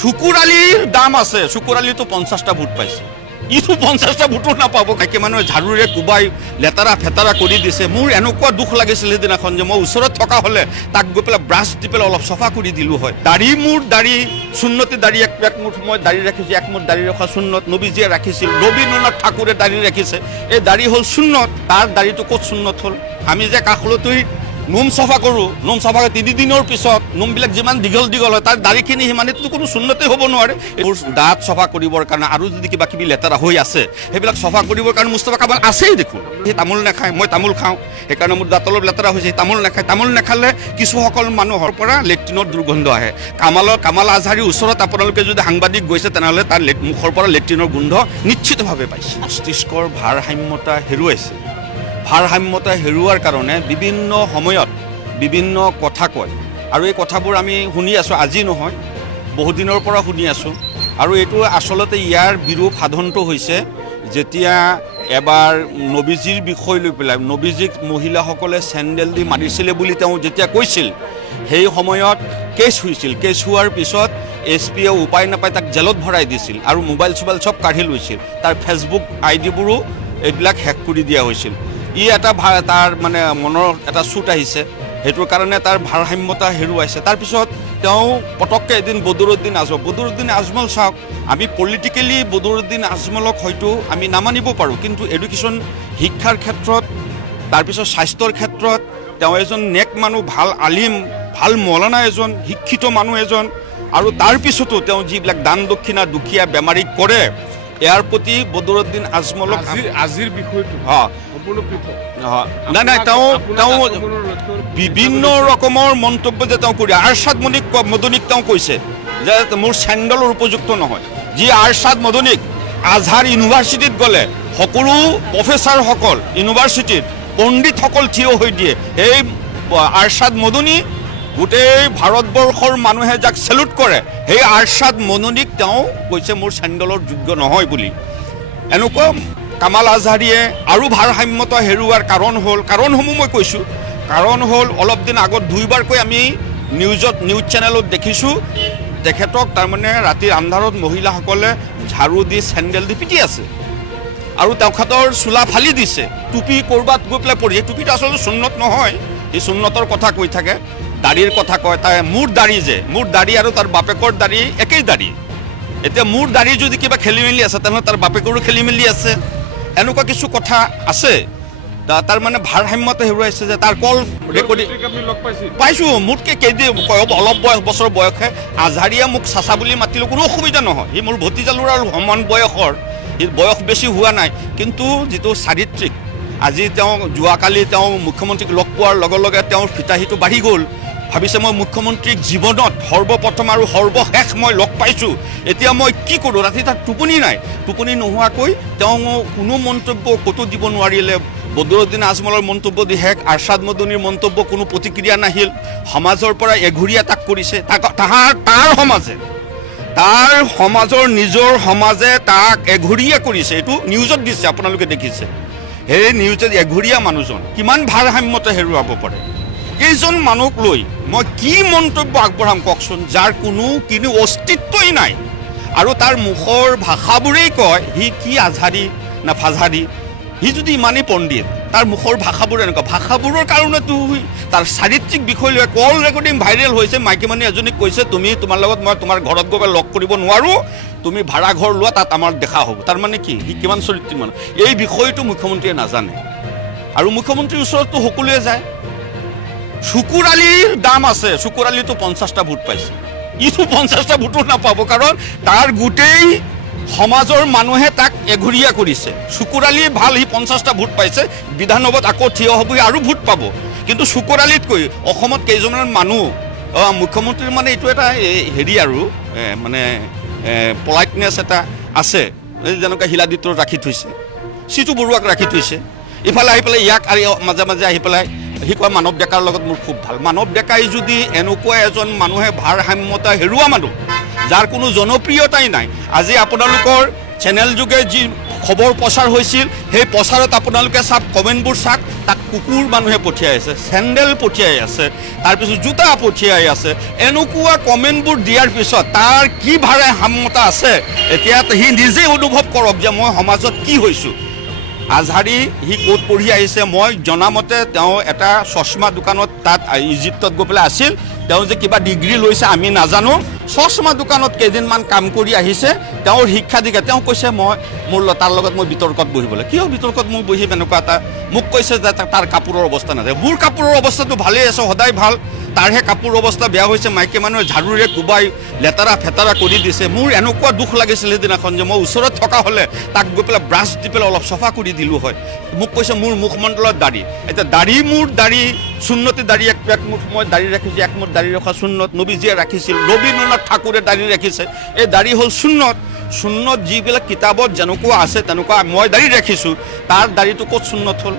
শুকুৰ আলীৰ দাম আছে। শুকুৰ আলীতো 50টা ভোট পাইছে, ইটো 50টা ভোটো নাপাব। কাকে মানুহে ঝাৰুৰে কোবাই লেতেৰা ফেতেৰা কৰি দিছে। মোৰ এনেকুৱা দুখ লাগিছিল সেইদিনাখন যে মই ওচৰত থকা হ'লে তাক গৈ পেলাই ব্ৰাছ দি পেলাই অলপ চফা কৰি দিলোঁ হয়। দাড়ি মোৰ দাড়ি সুন্নতি দাড়ি এক মুঠ মই দাড়ি ৰাখিছোঁ, এক মুঠ দাড়ি ৰখা সুন্নত। নবীজীয়ে ৰাখিছিল, ৰবীন্দ্ৰনাথ ঠাকুৰে দাড়ি ৰাখিছে। এই দাড়ি হ'ল সুন্নত, তাৰ দাড়িটো ক'ত সুন্নত হ'ল? আমি যে কাষলতুই নোম চফা কৰোঁ, নোম চফা কৰি 3 দিনৰ পিছত নোমবিলাক যিমান দীঘল দীঘল হয় তাৰ দাড়িখিনি সিমানেতো কোনো সুন্নতে হ'ব নোৱাৰে। এইবোৰ দাঁত চফা কৰিবৰ কাৰণে আৰু যদি কিবা কিবি লেতেৰা হৈ আছে সেইবিলাক চফা কৰিবৰ কাৰণে মুস্তাফা কামাল আছেই দেখোন। সি তামোল নাখায়, মই তামোল খাওঁ, সেইকাৰণে মোৰ দাঁত অলপ লেতেৰা হৈছে। তামোল নাখায়, তামোল নাখালে কিছুসকল মানুহৰ পৰা লেট্ৰিনৰ দুৰ্গন্ধ আহে। কামাল আজহাৰীৰ ওচৰত আপোনালোকে যদি সাংবাদিক গৈছে তেনেহ'লে তাৰ মুখৰ পৰা লেট্ৰিনৰ গোন্ধ নিশ্চিতভাৱে পাইছে। মস্তিষ্কৰ ভাৰসাম্যতা হেৰুৱাইছে। ভাৰসাম্যতা হেৰুৱাৰ কাৰণে বিভিন্ন সময়ত বিভিন্ন কথা কয়, আৰু এই কথাবোৰ আমি শুনি আছোঁ, আজি নহয় বহুদিনৰ পৰা শুনি আছোঁ। আৰু এইটো আচলতে ইয়াৰ বিৰূপ সাধনটো হৈছে যেতিয়া এবাৰ নবীজীৰ বিষয় লৈ পেলাই নবীজীক মহিলাসকলে চেণ্ডেল দি মাৰিছিলে বুলি তেওঁ যেতিয়া কৈছিল, সেই সময়ত কেছ হৈছিল। কেছ হোৱাৰ পিছত SP-য়ে উপায় নাপাই তাক জেলত ভৰাই দিছিল আৰু মোবাইল চোবাইল চব কাঢ়ি লৈছিল। তাৰ ফেচবুক ID-বোৰো এইবিলাক হেক কৰি দিয়া হৈছিল। ই এটা তাৰ মানে মনৰ এটা চুট আহিছে, সেইটোৰ কাৰণে তাৰ ভাৰসাম্যতা হেৰুৱাইছে। তাৰপিছত তেওঁ পটককৈ এদিন বদৰুদ্দিন আজমল চাওক, আমি পলিটিকেলি বদৰুদ্দিন আজমলক হয়তো আমি নামানিব পাৰোঁ, কিন্তু এডুকেশ্যন শিক্ষাৰ ক্ষেত্ৰত, তাৰপিছত স্বাস্থ্যৰ ক্ষেত্ৰত তেওঁ এজন নেক মানুহ, ভাল আলিম, ভাল মৌলানা এজন, শিক্ষিত মানুহ এজন। আৰু তাৰপিছতো তেওঁ যিবিলাক দান দক্ষিণা দুখীয়া বেমাৰীক কৰে, ইয়াৰ প্ৰতি বদৰুদ্দিন আজমলক আজিৰ বিষয়টো নাই তেওঁ বিভিন্ন ৰকমৰ মন্তব্য যে তেওঁ কৰি আৰশ্বাদ মদনীক তেওঁ কৈছে যে মোৰ চেণ্ডেলৰ উপযুক্ত নহয়। যি আৰশ্বাদ মদনীক আজহাৰ ইউনিভাৰ্চিটিত গ'লে সকলো প্ৰফেচাৰসকল, ইউনিভাৰ্চিটিত পণ্ডিতসকল থিয় হৈ দিয়ে। সেই আৰশ্বাদ মদনী গোটেই ভাৰতবৰ্ষৰ মানুহে যাক চেলুট কৰে, সেই আৰশ্বাদ মদনীক তেওঁ কৈছে মোৰ চেণ্ডেলৰ যোগ্য নহয় বুলি। এনেকুৱা কামাল আজহাৰীয়ে আৰু ভাৰসাম্যতা হেৰুৱাৰ কাৰণসমূহ মই কৈছোঁ। কাৰণ হ'ল অলপ দিন আগত 2বাৰকৈ আমি নিউজ চেনেলত দেখিছোঁ তেখেতক তাৰমানে ৰাতিৰ আন্ধাৰত মহিলাসকলে ঝাৰু দি চেণ্ডেল দি পিটি আছে আৰু তেখেতৰ চোলা ফালি দিছে। টুপি ক'ৰবাত গৈ পেলাই পৰি, টুপিটো আচলতে সুন্নত নহয়, সি সুন্নতৰ কথা কৈ থাকে, দাড়িৰ কথা কয়। মোৰ দাড়ি আৰু তাৰ বাপেকৰ দাড়ি একেই দাড়ি। এতিয়া মোৰ দাড়ি যদি কিবা খেলি মেলি আছে তেনেহ'লে তাৰ বাপেকৰো খেলি মেলি আছে। এনেকুৱা কিছু কথা আছে। তাৰ মানে ভাৰসাম্যতা হেৰুৱাইছে যে তাৰ কল ৰেকৰ্ডিং পাইছোঁ। মোতকৈ অলপ বছৰ বয়সে আজহাৰীয়ে মোক চাচা বুলি মাতিলেও কোনো অসুবিধা নহয়। সি মোৰ ভতিজালুৰ আৰু সমান বয়সৰ, সি বয়স বেছি হোৱা নাই, কিন্তু যিটো চাৰিত্ৰিক, আজি তেওঁ যোৱাকালি তেওঁ মুখ্যমন্ত্ৰীক লগ পোৱাৰ লগে লগে তেওঁৰ ফিতাহীটো বাঢ়ি গ'ল। ভাবিছে মই মুখ্যমন্ত্ৰীক জীৱনত সৰ্বপ্ৰথম আৰু সৰ্বশেষ মই লগ পাইছোঁ, এতিয়া মই কি কৰোঁ? ৰাতি তাত টোপনি নাই। টোপনি নোহোৱাকৈ তেওঁ কোনো মন্তব্য ক'তো দিব নোৱাৰিলে। বদৰুদ্দিন আজমলৰ মন্তব্য দি শেষ, আৰশ্বাদ মদনীৰ মন্তব্য কোনো প্ৰতিক্ৰিয়া নাহিল। সমাজৰ পৰা এঘৰীয়া তাক কৰিছে, তাৰ সমাজৰ নিজৰ সমাজে তাক এঘৰীয়া কৰিছে। এইটো নিউজত দিছে, আপোনালোকে দেখিছে। সেই নিউজত এঘৰীয়া মানুহজন কিমান ভাৰসাম্যতা হেৰুৱাব পাৰে? এইজন মানুহক লৈ মই কি মন্তব্য আগবঢ়াম কওকচোন, যাৰ কোনো অস্তিত্বই নাই। আৰু তাৰ মুখৰ ভাষাবোৰেই কয় সি কি আজহাৰী না ফাজহাৰী। সি যদি ইমানেই পণ্ডিত, তাৰ মুখৰ ভাষাবোৰ এনেকুৱা, ভাষাবোৰৰ কাৰণেতো তাৰ চাৰিত্ৰিক বিষয় লৈ কল ৰেকৰ্ডিং ভাইৰেল হৈছে। মাইকী মানুহ এজনীক কৈছে তোমাৰ লগত মই তোমাৰ ঘৰত গৈ লগ কৰিব নোৱাৰোঁ, তুমি ভাড়া ঘৰ লোৱা, তাত আমাৰ দেখা হ'ব। তাৰমানে কি সি কিমান চৰিত্ৰিক মানুহ? এই বিষয়টো মুখ্যমন্ত্ৰীয়ে নাজানে আৰু মুখ্যমন্ত্ৰীৰ ওচৰততো সকলোৱে যায়। শুকুৰ আলীৰ দাম আছে। শুকুৰ আলীতো 50টা ভোট পাইছে, ইটো 50টা ভোটো নাপাব, কাৰণ তাৰ গোটেই সমাজৰ মানুহে তাক এঘৰীয়া কৰিছে। শুকুৰ আলী ভাল, সি 50টা ভোট পাইছে, বিধানসভাত আকৌ থিয় হ'ব, আৰু ভোট পাব। কিন্তু শুকুৰ আলীতকৈ অসমত কেইজনমান মানুহ, মুখ্যমন্ত্ৰীৰ মানে এইটো এটা হেৰি আৰু মানে পলাইটনেছ এটা আছে, যেনেকৈ শিলাদিত্যত ৰাখি থৈছে, চিতু বৰুৱাক ৰাখি থৈছে, ইফালে আহি পেলাই ইয়াক আৰু মাজে মাজে আহি পেলাই সি কয় মানৱ ডেকাৰ লগত মোৰ খুব ভাল। মানৱ ডেকাই যদি এনেকুৱা এজন মানুহে ভাৰসাম্যতা হেৰুওৱা মানুহ, যাৰ কোনো জনপ্ৰিয়তাই নাই, আজি আপোনালোকৰ চেনেল যোগে যি খবৰ প্ৰচাৰ হৈছিল সেই প্ৰচাৰত আপোনালোকে চাওক কমেণ্টবোৰ চাওক তাক কুকুৰ মানুহে পঠিয়াই আছে চেণ্ডেল পঠিয়াই আছে তাৰপিছত জোতা পঠিয়াই আছে এনেকুৱা কমেণ্টবোৰ দিয়াৰ পিছত তাৰ কি ভাৰে সামতা আছে এতিয়া সি নিজে অনুভৱ কৰক যে মই সমাজত কি হৈছোঁ আজহাৰী সি ক'ত পঢ়ি আহিছে মই জনামতে তেওঁ এটা চশমা দোকানত তাত ইজিপ্তত গৈ পেলাই আছিল তেওঁ যে কিবা ডিগ্ৰী লৈছে আমি নাজানো চশমা দোকানত কেইদিনমান কাম কৰি আহিছে তেওঁৰ শিক্ষা দীক্ষা তেওঁ কৈছে মোৰ তাৰ লগত মই বিতৰ্কত বহিবলৈ কিয় বিতৰ্কত মই বহিম এনেকুৱা এটা মোক কৈছে যে তাৰ কাপোৰৰ অৱস্থা নাথাকে মোৰ কাপোৰৰ অৱস্থাটো ভালেই আছে সদায় ভাল তাৰহে কাপোৰ অৱস্থা বেয়া হৈছে মাইকী মানুহে ঝাৰুৰে কোবাই লেতেৰা ফেতেৰা কৰি দিছে মোৰ এনেকুৱা দুখ লাগিছিল সেইদিনাখন যে মই ওচৰত থকা হ'লে তাক গৈ পেলাই ব্ৰাছ দি পেলাই অলপ চফা কৰি দিলোঁ হয় মোক কৈছে মোৰ মুখমণ্ডলত দাড়ি এতিয়া মোৰ দাড়ি সুন্নতি দাড়ি একমুঠ মই দাড়ি ৰাখিছোঁ একমুঠ দাড়ি ৰখা সুন্নত নবীজীয়ে ৰাখিছিল ৰবীন্দ্ৰনাথ ঠাকুৰে দাড়ি ৰাখিছে এই দাড়ি হ'ল সুন্নত যিবিলাক কিতাপত যেনেকুৱা আছে তেনেকুৱা মই দাড়ি ৰাখিছোঁ তাৰ দাড়িটো ক'ত সুন্নত হ'ল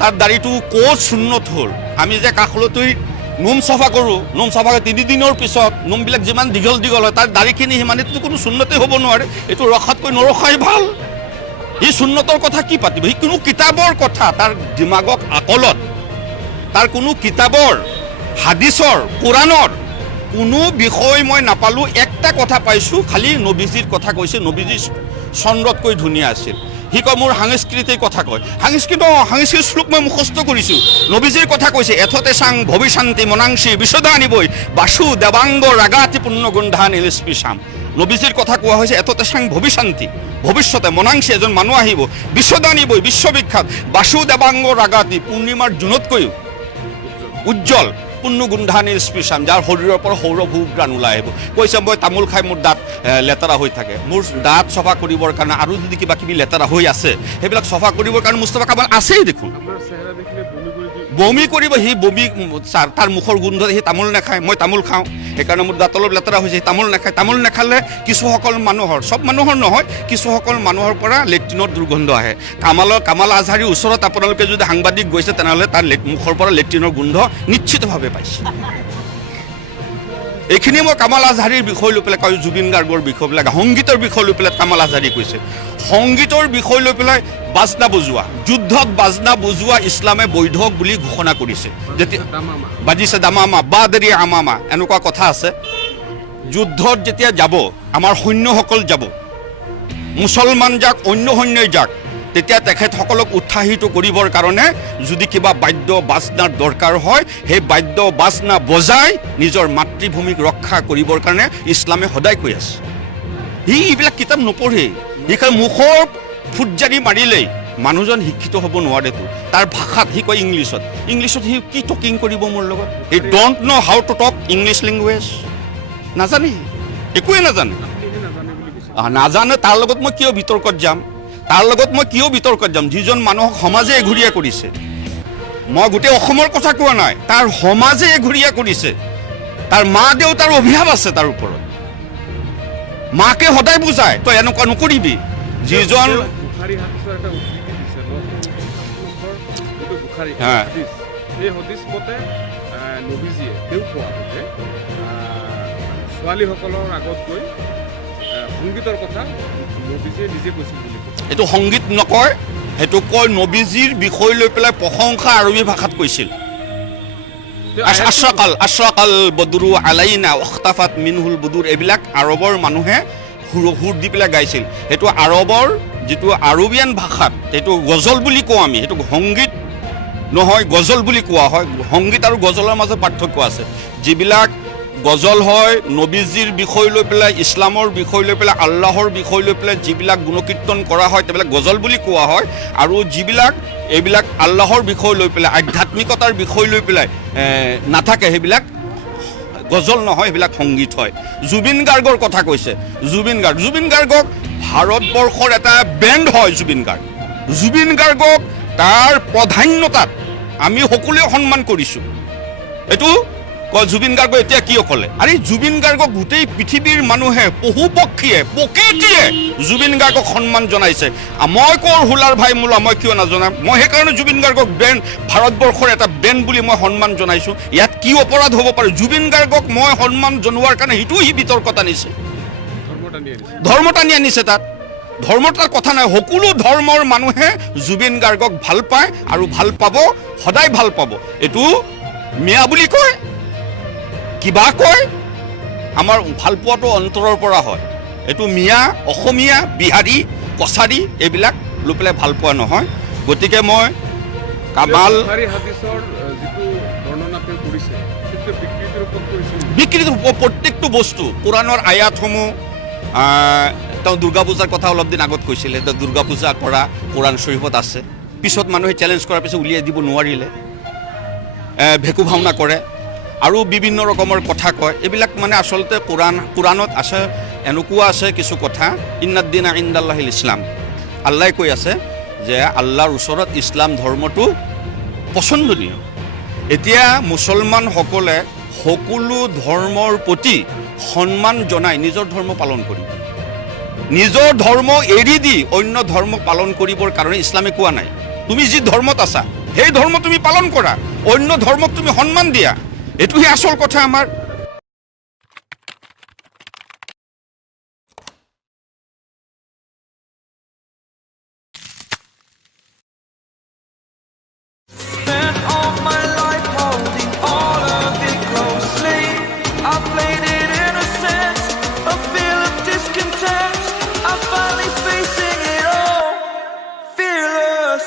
তাৰ দাড়িটো ক'ত সুন্নত হ'ল আমি যে কাষলতৈ নোম চফা কৰোঁ নোম চফা কৰি 3 দিনৰ পিছত নোমবিলাক যিমান দীঘল হয় তাৰ দাড়িখিনি সিমানেতো কোনো সুন্নতেই হ'ব নোৱাৰে এইটো ৰখাতকৈ নৰখাই ভাল সি সুন্নতৰ কথা কি পাতিব সি কোনো কিতাপৰ কথা তাৰ দিমাগক আকলত তাৰ কোনো কিতাপৰ হাদিছৰ কোৰাণৰ কোনো বিষয় মই নাপালোঁ একটা কথা পাইছোঁ খালি নবীজীৰ কথা কৈছে নবীজী চন্দ্ৰতকৈ ধুনীয়া আছিল সি কয় মোৰ সাংস্কৃতিক কথা কয় সাংস্কৃতিক শ্লোক মই মুখস্থ কৰিছোঁ নবীজীৰ কথা কৈছে এথতে চাং ভৱিশান্তি মনাংশী বিশদা আনিবই বাসু দেৱাংগ ৰাগাতি পূৰ্ণ গুণ্ডা নিলিস্পিচাম নবীজীৰ কথা কোৱা হৈছে এথতে চাং ভৱিশান্তি ভৱিষ্যতে মনাংশী এজন মানুহ আহিব বিশদা আনিবই বিশ্ববিখ্যাত বাসু দেৱাংগ ৰাগাতি পূৰ্ণিমাৰ জোনতকৈও উজ্জ্বল পূৰ্ণ গুণ্ডানীৰ স্পৃশাম যাৰ শৰীৰৰ পৰা সৌৰভূ গ্ৰাণ ওলাই আহিব কৈছে মই তামোল খাই মোৰ দাঁত লেতেৰা হৈ থাকে মোৰ দাঁত চফা কৰিবৰ কাৰণে আৰু যদি কিবা কিবি লেতেৰা হৈ আছে সেইবিলাক চফা কৰিবৰ কাৰণে মুস্তাফা কামাল আছেই দেখোন বমি কৰিব সি বমি তাৰ মুখৰ গোন্ধ সি তামোল নাখায় মই তামোল খাওঁ সেইকাৰণে মোৰ দাঁত অলপ লেতেৰা হৈছে তামোল নাখায় তামোল নাখালে কিছুসকল মানুহৰ চব মানুহৰ নহয় কিছুসকল মানুহৰ পৰা লেট্ৰিনৰ দুৰ্গন্ধ আহে কামাল আজহাৰীৰ ওচৰত আপোনালোকে যদি সাংবাদিক গৈছে তেনেহ'লে তাৰ মুখৰ পৰা লেট্ৰিনৰ গোন্ধ নিশ্চিতভাৱে পাইছে এইখিনি মই কামাল আজহাৰীৰ বিষয় লৈ পেলাই কয় জুবিন গাৰ্গৰ বিষয় পেলাই সংগীতৰ বিষয় লৈ পেলাই কামাল আজহাৰী কৈছে সংগীতৰ বিষয় লৈ পেলাই বাজনা বজোৱা যুদ্ধত বাজনা বজোৱা ইছলামে বৈধ বুলি ঘোষণা কৰিছে যেতিয়া বাজিছে দামামা বাদৰি আমামা এনেকুৱা কথা আছে যুদ্ধত যেতিয়া যাব আমাৰ সৈন্যসকল যাব মুছলমান যাক অন্য সৈন্যই যাক তেতিয়া তেখেতসকলক উৎসাহিত কৰিবৰ কাৰণে যদি কিবা বাদ্য বাজনাৰ দৰকাৰ হয় সেই বাদ্য বাজনা বজাই নিজৰ মাতৃভূমিক ৰক্ষা কৰিবৰ কাৰণে ইছলামে সদায় কৈ আছে সি এইবিলাক কিতাপ নপঢ়ে সি মুখৰ ফুটজাৰি মাৰিলেই মানুহজন শিক্ষিত হ'ব নোৱাৰেতো তাৰ ভাষাত সি কয় ইংলিছত সি কি টকিং কৰিব মোৰ লগত he don't know' how to talk English language নাজানে একোৱে নাজানে তাৰ লগত মই কিয় বিতৰ্কত যাম যিজন মানুহক সমাজে এঘৰীয়া কৰিছে মই গোটেই অসমৰ কথা কোৱা নাই তাৰ সমাজে এঘৰীয়া কৰিছে তাৰ মা দেউতাৰ অভিশাপ আছে তাৰ ওপৰত মাকে সদায় বুজায় তই এনেকুৱা নকৰিবি যিজন ছোৱালীসকলৰ আগত গৈ সংগীতৰ কথা নবীজীয়ে নিজে কৈছিল বুলি এইটো সংগীত নকয় সেইটো কয় নবীজীৰ বিষয় লৈ পেলাই প্ৰশংসা আৰবী ভাষাত কৈছিল আশৰাকাল বদৰু আলাইনা ওখতাফাত মিনহুল বুদুৰ এইবিলাক আৰবৰ মানুহে সুৰ দি পেলাই গাইছিল সেইটো আৰবৰ যিটো আৰবিয়ান ভাষাত সেইটো গজল বুলি কওঁ আমি সেইটো সংগীত নহয় গজল বুলি কোৱা হয় সংগীত আৰু গজলৰ মাজত পাৰ্থক্য আছে যিবিলাক গজল হয় নবীজীৰ বিষয় লৈ পেলাই ইছলামৰ বিষয় লৈ পেলাই আল্লাহৰ বিষয় লৈ পেলাই যিবিলাক গুণকীৰ্তন কৰা হয় সেইবিলাক গজল বুলি কোৱা হয় আৰু যিবিলাক এইবিলাক আল্লাহৰ বিষয় লৈ পেলাই আধ্যাত্মিকতাৰ বিষয় লৈ পেলাই নাথাকে সেইবিলাক গজল নহয় সেইবিলাক সংগীত হয় জুবিন গাৰ্গৰ কথা কৈছে জুবিন গাৰ্গক ভাৰতবৰ্ষৰ এটা ব্ৰেণ্ড হয় জুবিন গাৰ্গক তাৰ প্ৰাধান্যতাত আমি সকলোৱে সন্মান কৰিছোঁ এইটো জুবিন গাৰ্গ এতিয়া কিয় ক'লে আৰে জুবিন গাৰ্গক গোটেই পৃথিৱীৰ মানুহে পশু পক্ষীয়ে প্ৰকৃতিয়ে জুবিন গাৰ্গক সন্মান জনাইছে মই কৰ হুলাৰ ভাই মোলা মই কিয় নাজনাম মই সেইকাৰণে জুবিন গাৰ্গক ব্ৰেণ্ড ভাৰতবৰ্ষৰ এটা ব্ৰেণ্ড বুলি মই সন্মান জনাইছোঁ ইয়াত কি অপৰাধ হ'ব পাৰে জুবিন গাৰ্গক মই সন্মান জনোৱাৰ কাৰণে সেইটোও সি বিতৰ্কত আনিছে টানি আনিছে ধৰ্ম টানি আনিছে তাত ধৰ্ম তাৰ কথা নাই সকলো ধৰ্মৰ মানুহে জুবিন গাৰ্গক ভাল পায় আৰু ভাল পাব সদায় ভাল পাব এইটো মিয়া বুলি কয় কিবা কয় আমাৰ ভাল পোৱাটো অন্তৰৰ পৰা হয় এইটো মিয়া অসমীয়া বিহাৰী কছাৰী এইবিলাক লৈ পেলাই ভাল পোৱা নহয় গতিকে মই কামাল বুখাৰী হাদিছৰ যিটো বৰ্ণনা তেওঁ কৰিছে সেইটো বিকৃতিৰ ওপৰত কৰিছে বিকৃত প্ৰত্যেকটো বস্তু পুৰাণৰ আয়াতসমূহ তেওঁ দুৰ্গা পূজাৰ কথা অলপ দিন আগত কৈছিলে দুৰ্গা পূজা কৰা কোৰাণ শ্বৰীফত আছে পিছত মানুহে চেলেঞ্জ কৰাৰ পিছত উলিয়াই দিব নোৱাৰিলে ভেকু ভাওনা কৰে আৰু বিভিন্ন ৰকমৰ কথা কয় এইবিলাক মানে আচলতে কোৰাণত আছে এনেকুৱা আছে কিছু কথা ইন্নাদ্দিনা ইন্দাল্লাহিল ইছলাম আল্লাহে কৈ আছে যে আল্লাহৰ ওচৰত ইছলাম ধৰ্মটো পচন্দনীয় এতিয়া মুছলমানসকলে সকলো ধৰ্মৰ প্ৰতি সন্মান জনাই নিজৰ ধৰ্ম পালন কৰিব নিজৰ ধৰ্ম এৰি দি অন্য ধৰ্ম পালন কৰিবৰ কাৰণে ইছলামে কোৱা নাই তুমি যি ধৰ্মত আছা সেই ধৰ্ম তুমি পালন কৰা অন্য ধৰ্মক তুমি সন্মান দিয়া এইটোহে আচল কথা আমাৰ Spent all my life holding all of it closely. I played it innocent, a feel of discontent. I'm finally facing it all, fearless.